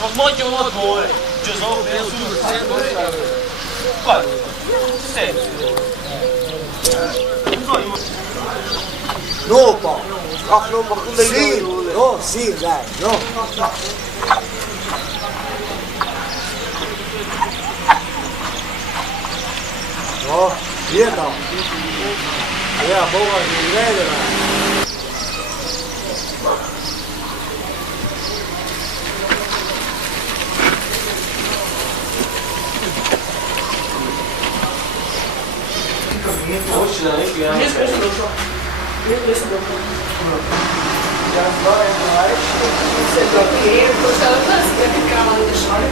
Ma muoio lo due, Gesù, guarda, senti. No, pá. Sim, no, sim, dai, no. No, dietro. Ja, boga, ne ide. Nisam došao. Ja zovem se blokiraju, ko šta od nas kao ideš ovdje,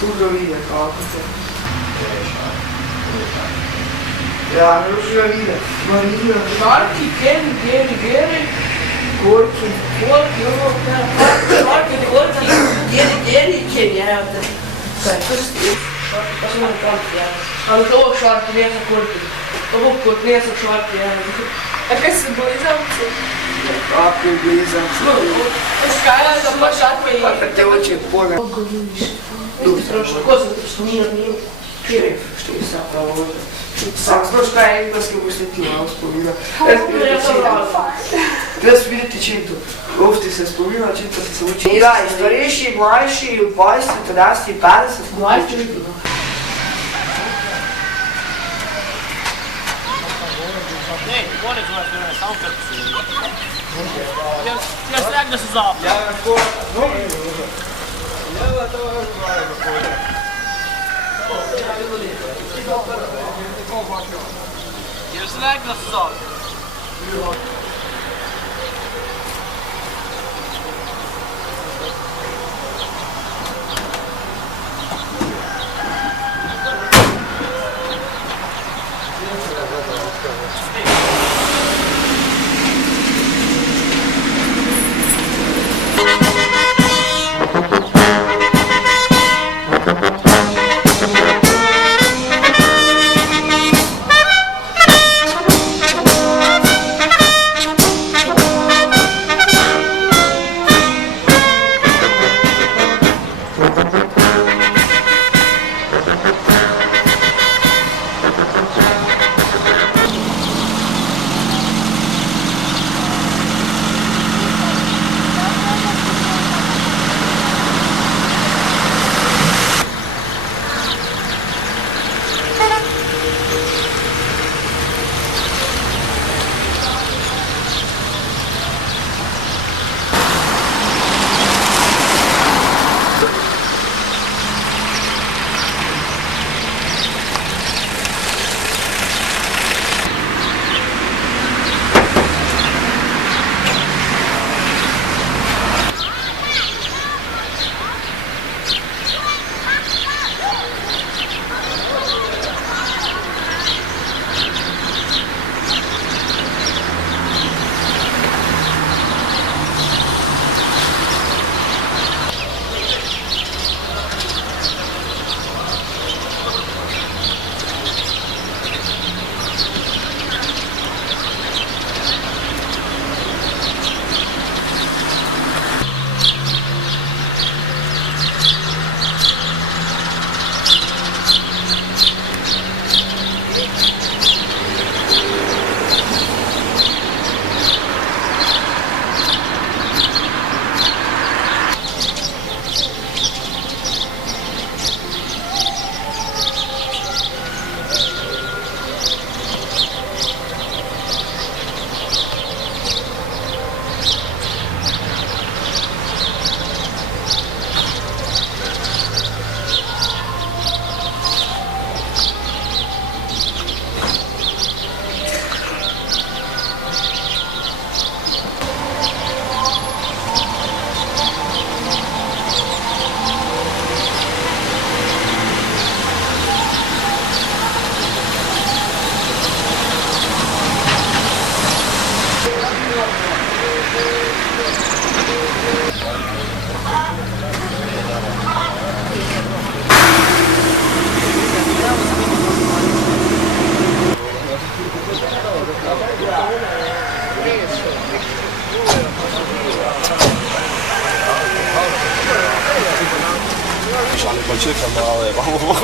tu vide kako se ja ne možu ga vide. Marki, Geri, Gorki, Marki, Geri, Ken, evo te. Kaj, prsti, pa sam ono kampi, ja. Ali to ovog šarpa nije sam Gorki. Ovog kot nije sam šarpa, ja. A kaj si blizavci? Ako je blizavci. Škajla da pa šarpa i... Pa te oči pone. Kako vidiš? Vidi trošno, ko sam što nije. Kire, što je sad pravo ovdje. Sam znaš kaj je engleski uvrstiti malo spomina. Treba se vidjeti čim to. Ovdje se spomina, čim to se uči. I da, starejši, mlajši, 20, 30, 50. Mlajši vidimo. Ne, pored zove firme, samo krpci. Ja srek da se zapne. Ja na kola, novi je možda. Ja to još gledam na kola. Jer srek da se zapne.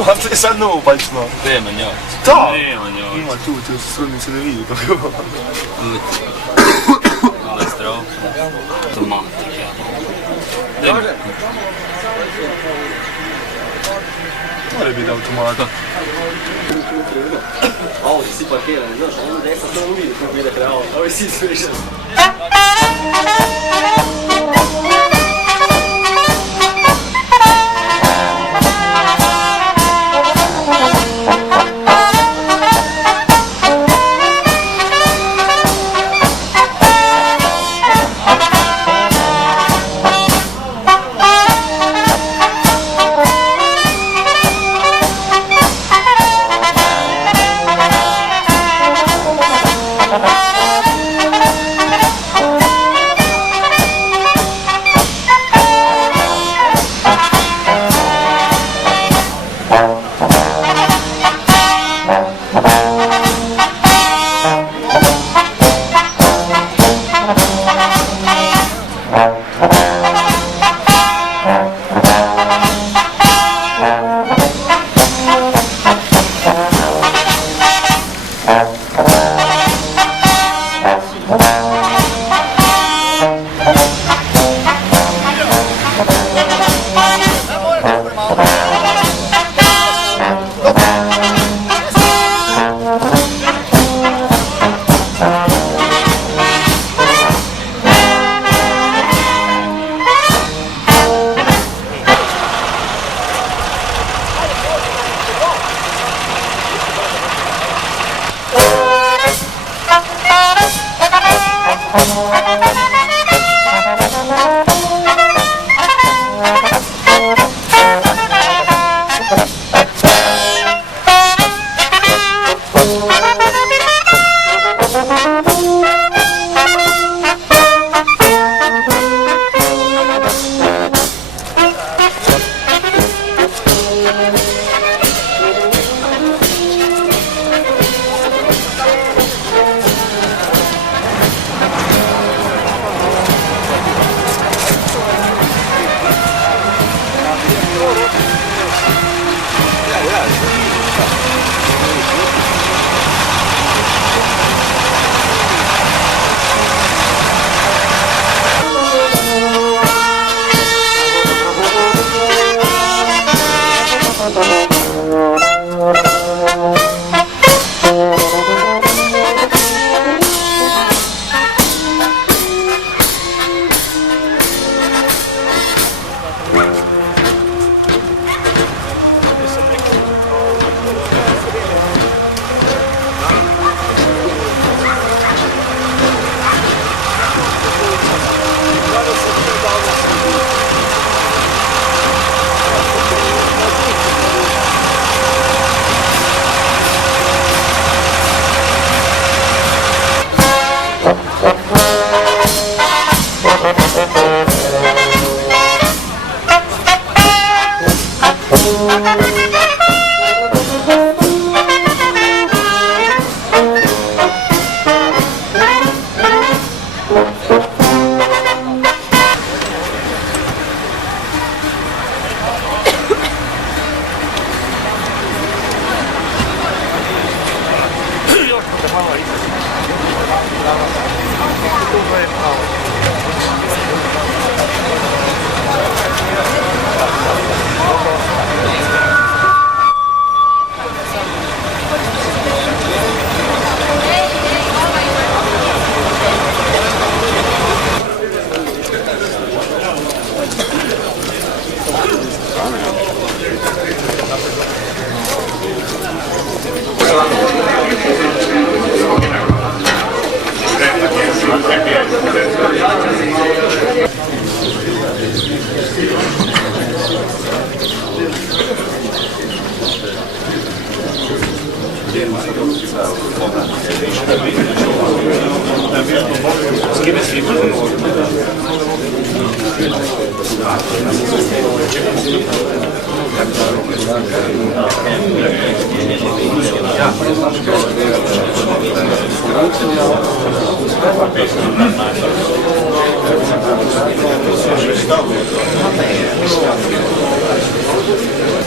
Ma te sanno pačno. Nema njoj. Da! Nema njoj. Ima tu se ne vidi kako. Ale zdrav. To mater, ja. Dajme. Mora biti automata. Ovdje si parkiran, znaš, ono desno to ne vidi kako ide kraj auto, ovo si smiješan.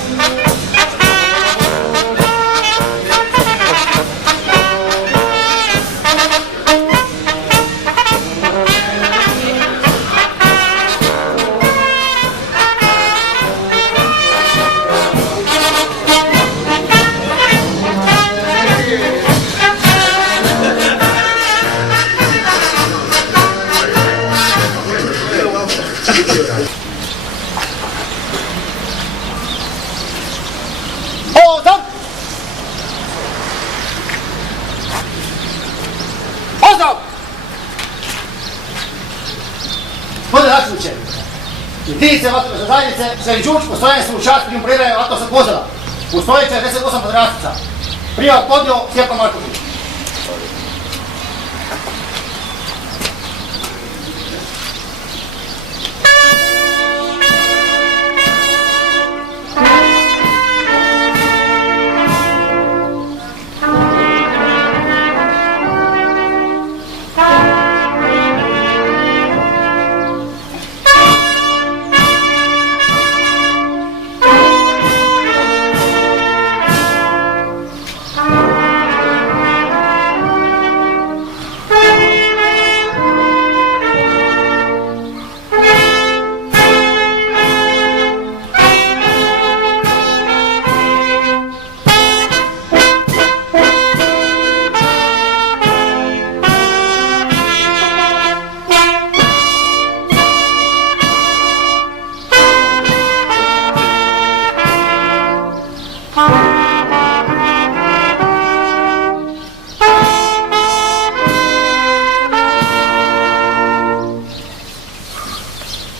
Thank you. jedinice vatrogasne zajednice Sveti Đurđ postojanje su u čast primoprirane vatrogasnog vozila. Postoji 48 vatrogasaca. Prijava podnio Stjepan Marković.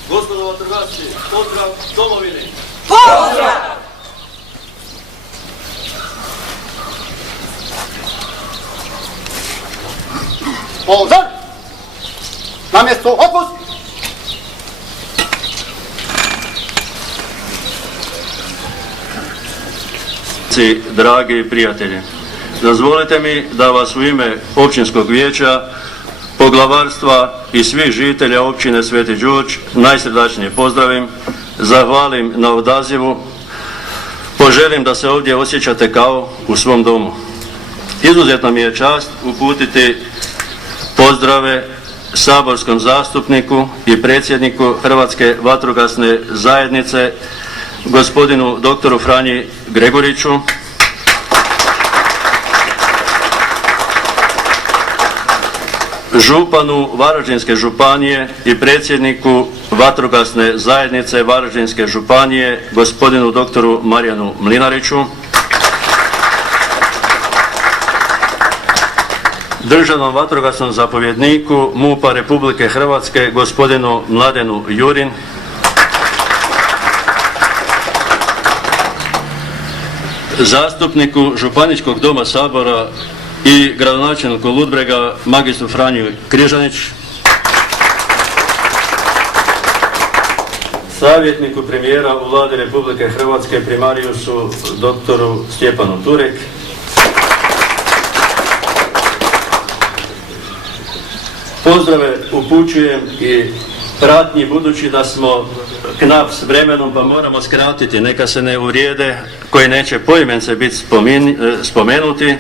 Gospodo vatrogasci, pozdrav domovini! Pozdrav! Pozdrav! Na mjesto otpust! Dragi prijatelji, dozvolite mi da vas u ime općinskog vijeća, poglavarstva i svih žitelja općine Sveti Đurđ najsrdačnije pozdravim, zahvalim na odazivu, poželim da se ovdje osjećate kao u svom domu. Izuzetno mi je čast uputiti pozdrave saborskom zastupniku i predsjedniku Hrvatske vatrogasne zajednice, gospodinu doktoru Franji Greguriću, županu Varaždinske županije i predsjedniku Vatrogasne zajednice Varaždinske županije, gospodinu doktoru Marijanu Mlinariću, državnom vatrogasnom zapovjedniku MUP-a Republike Hrvatske, gospodinu Mladenu Jurin, zastupniku Županijskog doma Sabora i gradonačelniku Ludbrega, magistru Franju Križanić, savjetniku premijera u Vladi Republike Hrvatske, primarijusu doktoru Stjepanu Turek, pozdrave upućujem i pratnji, budući da smo knap s vremenom pa moramo skratiti, neka se ne uvrijede koji neće poimence biti spomenuti.